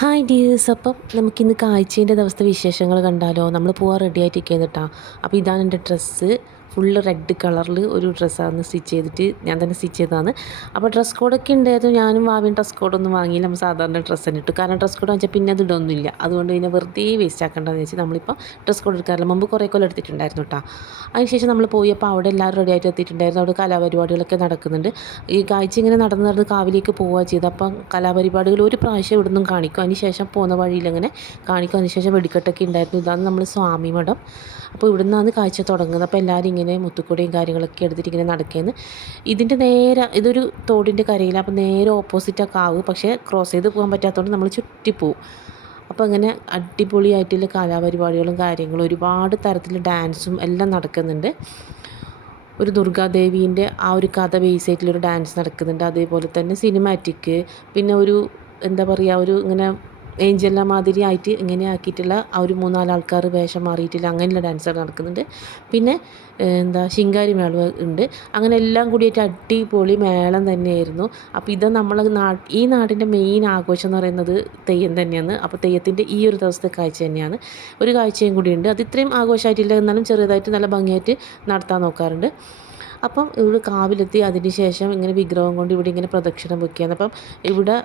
Hi dears, അപ്പം നമുക്കിന്ന് കാഴ്ചേൻ്റെ ദിവസത്തെ വിശേഷങ്ങൾ കണ്ടാലോ. നമ്മൾ പോകാൻ റെഡി ആയിട്ടിരിക്കുന്നത് കേട്ടോ. അപ്പോൾ ഇതാണ് എൻ്റെ ഡ്രസ്സ്. ഫുള്ള് റെഡ് കളറിൽ ഒരു ഡ്രസ്സാണ് സ്റ്റിച്ച് ചെയ്തിട്ട് ഞാൻ തന്നെ സ്റ്റിച്ച് ചെയ്തതാണ്. അപ്പോൾ ഡ്രസ് കോഡൊക്കെ ഉണ്ടായിരുന്നു. ഞാനും ഭാവിയും ഡ്രസ് കോഡൊന്നും വാങ്ങിയില്ല. നമ്മൾ സാധാരണ ഡ്രസ്സ് തന്നെ ഇട്ടു. കാരണം ഡ്രസ് കോഡ് വെച്ചാൽ പിന്നെ അത് ഇടൊന്നുമില്ല. അതുകൊണ്ട് പിന്നെ വെറുതെ വേസ്റ്റ് ആക്കേണ്ടതെന്ന് വെച്ച് നമ്മളിപ്പോൾ ഡ്രസ് കോഡ് എടുക്കാറില്ല. മുമ്പ് കുറേ കൊല്ലം എടുത്തിട്ടുണ്ടായിരുന്നു കേട്ടോ. അതിനുശേഷം നമ്മൾ പോയി അപ്പോൾ അവിടെ എല്ലാവരും റെഡി ആയിട്ട് എത്തിയിട്ടുണ്ടായിരുന്നു. അവിടെ കലാപരിപാടികളൊക്കെ നടക്കുന്നുണ്ട്. ഈ കാഴ്ച ഇങ്ങനെ നടന്ന് കാവിലേക്ക് പോവുക ചെയ്ത്. അപ്പം കലാപരിപാടികൾ ഒരു പ്രാവശ്യം ഇവിടെ നിന്നും കാണിക്കും. അതിന് ശേഷം പോകുന്ന വഴിയിൽ അങ്ങനെ കാണിക്കും. അതിനുശേഷം വെടിക്കെട്ടൊക്കെ ഉണ്ടായിരുന്നു. ഇതാണ് നമ്മൾ സ്വാമി മഠം. അപ്പോൾ ഇവിടെ നിന്നാണ് കാഴ്ച തുടങ്ങുന്നത്. അപ്പോൾ എല്ലാവരും ഇങ്ങനെ മുത്തുക്കുടയും കാര്യങ്ങളൊക്കെ എടുത്തിട്ട് ഇങ്ങനെ നടക്കുകയാണ്. ഇതിൻ്റെ നേരെ ഇതൊരു തോടിൻ്റെ കരയിലാണ്. അപ്പോൾ നേരെ ഓപ്പോസിറ്റാണ് കാവ്. പക്ഷേ ക്രോസ് ചെയ്ത് പോകാൻ പറ്റാത്തതുകൊണ്ട് നമ്മൾ ചുറ്റിപ്പോവും. അപ്പോൾ അങ്ങനെ അടിപൊളിയായിട്ടുള്ള കലാപരിപാടികളും കാര്യങ്ങളും ഒരുപാട് തരത്തിൽ ഡാൻസും എല്ലാം നടക്കുന്നുണ്ട്. ഒരു ദുർഗാദേവീൻ്റെ ആ ഒരു കഥ ബേസ് ആയിട്ടുള്ളൊരു ഡാൻസ് നടക്കുന്നുണ്ട്. അതേപോലെ തന്നെ സിനിമാറ്റിക്, പിന്നെ ഒരു എന്താ പറയുക, ഒരു ഇങ്ങനെ ഏഞ്ചലിനെ മാതിരി ആയിട്ട് ഇങ്ങനെ ആക്കിയിട്ടുള്ള ആ ഒരു 3-4 ആൾക്കാർ വേഷം മാറിയിട്ടില്ല അങ്ങനെയുള്ള ഡാൻസുകൾ നടക്കുന്നുണ്ട്. പിന്നെ ശിങ്കാരി മേളം ഉണ്ട്. അങ്ങനെ എല്ലാം കൂടിയിട്ട് അടിപൊളി മേളം തന്നെയായിരുന്നു. അപ്പോൾ ഇത് നമ്മളെ ഈ നാടിൻ്റെ മെയിൻ ആഘോഷം എന്ന് പറയുന്നത് തെയ്യം തന്നെയാണ്. അപ്പോൾ തെയ്യത്തിൻ്റെ ഈ ഒരു ദിവസത്തെ കാഴ്ച തന്നെയാണ്. ഒരു കാഴ്ചയും കൂടിയുണ്ട്. അത് ഇത്രയും ആഘോഷമായിട്ടില്ല, എന്നാലും ചെറുതായിട്ട് നല്ല ഭംഗിയായിട്ട് നടത്താൻ നോക്കാറുണ്ട്. അപ്പം ഇവിടെ കാവിലെത്തി അതിന് ശേഷം ഇങ്ങനെ വിഗ്രഹം കൊണ്ട് ഇവിടെ ഇങ്ങനെ പ്രദക്ഷിണം വെക്കുകയാണ്. അപ്പം ഇവിടെ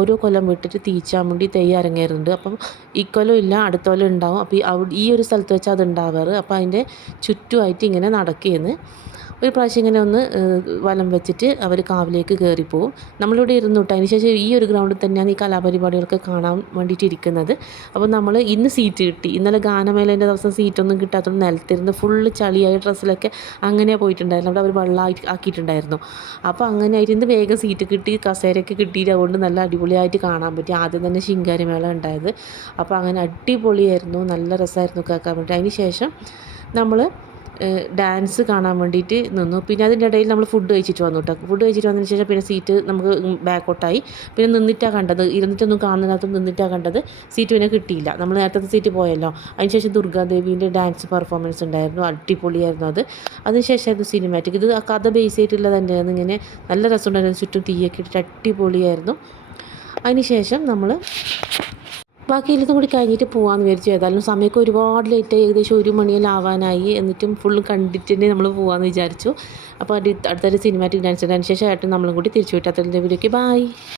ഓരോ കൊല്ലം വിട്ടിട്ട് തീച്ചാമുണ്ടി തെയ്യം അരങ്ങേറുന്നുണ്ട്. അപ്പം ഇക്കൊല്ലം ഇല്ല, അടുത്ത കൊല്ലം ഉണ്ടാവും. അപ്പോൾ ഈ ഒരു സ്ഥലത്ത് വെച്ചാൽ അത് ഉണ്ടാവാറ്. അപ്പോൾ അതിൻ്റെ ചുറ്റുമായിട്ട് ഇങ്ങനെ നടക്കുകയാണ്. ഒരു പ്രാവശ്യം ഇങ്ങനെ ഒന്ന് വലം വെച്ചിട്ട് അവർ കാവിലേക്ക് കയറിപ്പോവും. നമ്മളിവിടെ ഇരുന്നു കേട്ടോ. അതിന് ശേഷം ഈ ഒരു ഗ്രൗണ്ടിൽ തന്നെയാണ് ഈ കലാപരിപാടികളൊക്കെ കാണാൻ വേണ്ടിയിട്ട് ഇരിക്കുന്നത്. അപ്പോൾ നമ്മൾ ഇന്ന് സീറ്റ് കിട്ടി. ഇന്നലെ ഗാനമേളേൻ്റെ ദിവസം സീറ്റൊന്നും കിട്ടാത്തതുകൊണ്ട് നിലത്തിരുന്ന് ഫുള്ള് ചളിയായ ഡ്രസ്സിലൊക്കെ അങ്ങനെ പോയിട്ടുണ്ടായിരുന്നു. അവിടെ അവർ വെള്ളമാക്കി ആക്കിയിട്ടുണ്ടായിരുന്നു. അപ്പോൾ അങ്ങനെ ആയിട്ട് വേഗം സീറ്റ് കിട്ടി, കസേരയൊക്കെ കിട്ടിയിട്ട് അതുകൊണ്ട് നല്ല അടിപൊളിയായിട്ട് കാണാൻ പറ്റി. ആദ്യം തന്നെ ശിങ്കാരിമേള ഉണ്ടായത്. അപ്പോൾ അങ്ങനെ അടിപൊളിയായിരുന്നു, നല്ല രസമായിരുന്നു കേൾക്കാൻ വേണ്ടി. അതിന് ശേഷം നമ്മൾ ഡാൻസ് കാണാൻ വേണ്ടിയിട്ട് നിന്നു. പിന്നെ അതിൻ്റെ ഇടയിൽ നമ്മൾ ഫുഡ് കഴിച്ചിട്ട് വന്നു കേട്ടോ. ഫുഡ് കഴിച്ചിട്ട് വന്നതിന് ശേഷം പിന്നെ സീറ്റ് നമുക്ക് ബാക്കോട്ടായി. പിന്നെ നിന്നിട്ടാണ് കണ്ടത്, ഇരുന്നിട്ടൊന്നും കാണുന്നില്ലാത്ത നിന്നിട്ടാണ് കണ്ടത്. സീറ്റ് പിന്നെ കിട്ടിയില്ല, നമ്മൾ നേരത്തെ സീറ്റ് പോയല്ലോ. അതിനുശേഷം ദുർഗാദേവീൻ്റെ ഡാൻസ് പെർഫോമൻസ് ഉണ്ടായിരുന്നു, അടിപൊളിയായിരുന്നു അത്. അതിനുശേഷം അത് സിനിമാറ്റിക്, ഇത് കഥ ബേസ് ആയിട്ടുള്ളത് തന്നെയായിരുന്നു. ഇങ്ങനെ നല്ല രസമുണ്ടായിരുന്നു, ചുറ്റും തീയൊക്കെ ഇട്ടിട്ട് അടിപൊളിയായിരുന്നു. അതിനുശേഷം നമ്മൾ ബാക്കി എല്ലാം കൂടി കഴിഞ്ഞിട്ട് പോകാമെന്ന് വിചാരിച്ചു. ഏതായാലും സമയമൊക്കെ ഒരുപാട് ലേറ്റായി, ഏകദേശം 1 മണിയെല്ലാം ആവാനായി. എന്നിട്ടും ഫുൾ കണ്ടിട്ട് തന്നെ നമ്മൾ പോകാമെന്ന് വിചാരിച്ചു. അപ്പോൾ അടുത്തൊരു സിനിമാറ്റിക് ഡാൻസ്, അതിന് ശേഷം ഏട്ടൻ നമ്മളും കൂടി തിരിച്ചു വിട്ടു. അത്രയും വീഡിയോക്ക് ബൈ.